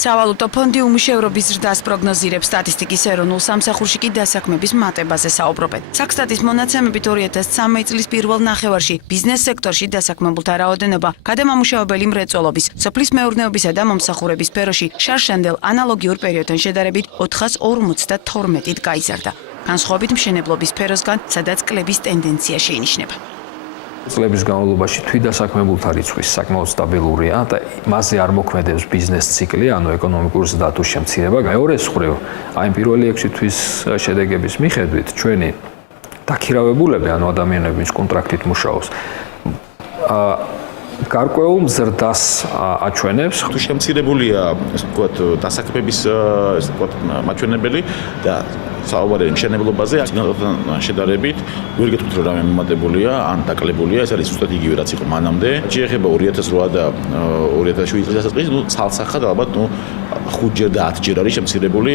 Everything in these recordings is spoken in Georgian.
სავალუტო ფონდი უმუშევრობის ზრდას პროგნოზირებს. სტატისტიკის ეროვნულ სამსახურში კი დასაქმების მატებაზე საუბრობენ. საქსტატის მონაცემებით 2013 წლის პირველ ნახევარში ბიზნეს სექტორში დასაქმებულთა რაოდენობა გადამამუშავებელი მრეწველობის, სოფლის მეურნეობისა და მომსახურების სფეროში შარშანდელ ანალოგიურ პერიოდთან შედარებით 452-ით გაიზარდა. განსხვავებით მშენებლობის სფეროსგან, სადაც კლების ტენდენცია შეინიშნება. წლების განმავლობაში თვითდასაქმებულთა რიცხვის საკმაოდ სტაბილურია და მასზე არ მოქმედებს ბიზნეს ციკლი, ანუ ეკონომიკური ზრდა თუ შემცირება. მეორეს მხრივ, აი პირველი 6 თვის შედეგების მიხედვით ჩვენი დაქირავებულები, ანუ ადამიანები, ვინც კონტრაქტით მუშაობს, გარკვეულ ზრდას აჩვენებს. თუ შემცირებულია, ასე ვთქვათ, დასაქმების მაჩვენებელი და საუბარია მშენებლობაზე, წინასწარ შედარებით, ვერ გეტყვით რომ რამე მომატებულია ან დაკლებულია, ეს არის ზუსტად იგივე რაც იყო მანამდე. შეეხება 2008 და 2007 წლის დასაწყისს, ცალსახად ალბათ 5-ჯერ და 10-ჯერ არის შემცირებული.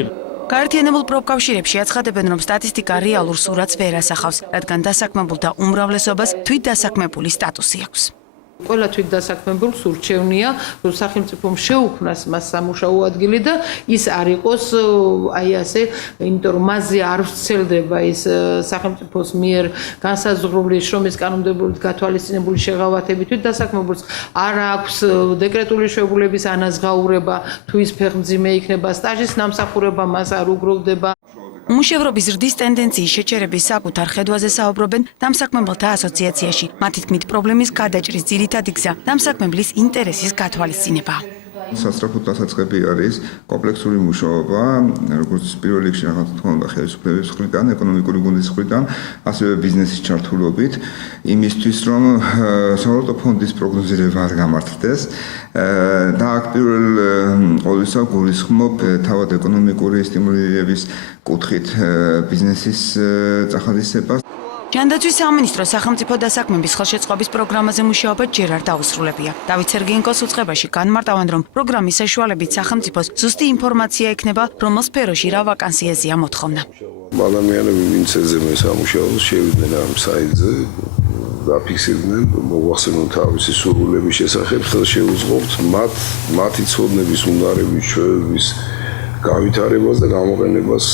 გაერთიანებულ პროფკავშირებში აცხადებენ, რომ სტატისტიკა რეალურ სურათს ვერ ასახავს, რადგან დასაქმებულთა უმრავლესობას თვითდასაქმებული სტატუსი აქვს. ყველა თვითდასაქმებულს ურჩევნია, რომ სახელმწიფომ შეუქმნას მას სამუშაო ადგილი და ის არ იყოს აი ასე, იმიტომ რომ მასზე არ ვრცელდება ის სახელმწიფოს მიერ განსაზღვრული შრომის კანონმდებლობით გათვალისწინებული შეღავათები თვითდასაქმებულს არ აქვს დეკრეტული შეუგულების ანაზღაურება, თუ ის ფეხმძიმე იქნება სტაჟის ნამსახურება, მას არ უგროვდება. უმუშევრობის ზრდის ტენდენციის შეჩერების საკუთარ ხედვაზე საუბრობენ დამსაქმებელთა ასოციაციაში. მათი თქმით, პრობლემის გადაჭრის ძირითადი გზა დამსაქმებლის ინტერესის გათვალისწინება. სასწრაფო დასაწყები არის კომპლექსური მუშაობა, როგორც პირველ რიგში რაღაც თქმა უნდა ხელისუფლების მხრიდან, ეკონომიკური გუნდის მხრიდან, ასევე ბიზნესის ჩართულობით, იმისთვის რომ სავალუტო ფონდის პროგნოზირება არ გამართლდეს და აქ პირველ ყოვლისა გულისხმობ თავად ეკონომიკური სტიმულირების კუთხით ბიზნესის წახალისებას. ჯანდაცვის სამინისტრო სახელმწიფო დასაქმების ხელშეწყობის პროგრამაზე მუშაობა ჯერ არ დაუსრულებია. დავით სერგეენკოს უწყებაში განმარტავენ, რომ პროგრამის საშუალებით სახელმწიფოს ზუსტი ინფორმაცია ექნება, რომელ სფეროში რა ვაკანსიაზეა მოთხოვნა. ადამიანები, ვინც ეძებენ სამუშაოს, შევიდნენ ამ საიტზე, დაფიქსირდნენ, მოახსენონ თავისი სურვილების შესახებ, ხელშეუწყობთ მათი ცოდნების უნარების ჩვევების გავითარებას და გამოყენებას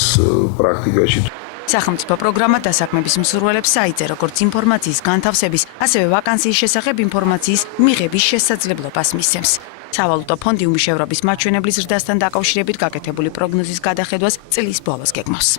პრაქტიკაში. სახელმწიფო პროგრამა დასაქმების მსურველებს საიტზე როგორც ინფორმაციის განთავსების, ასევე ვაკანსიის შესახებ ინფორმაციის მიღების შესაძლებლობას მისცემს. სავალუტო ფონდი უმუშევრობის მაჩვენებლის ზრდასთან დაკავშირებით გაკეთებული პროგნოზის გადახედვას წლის ბოლოს გეგმავს.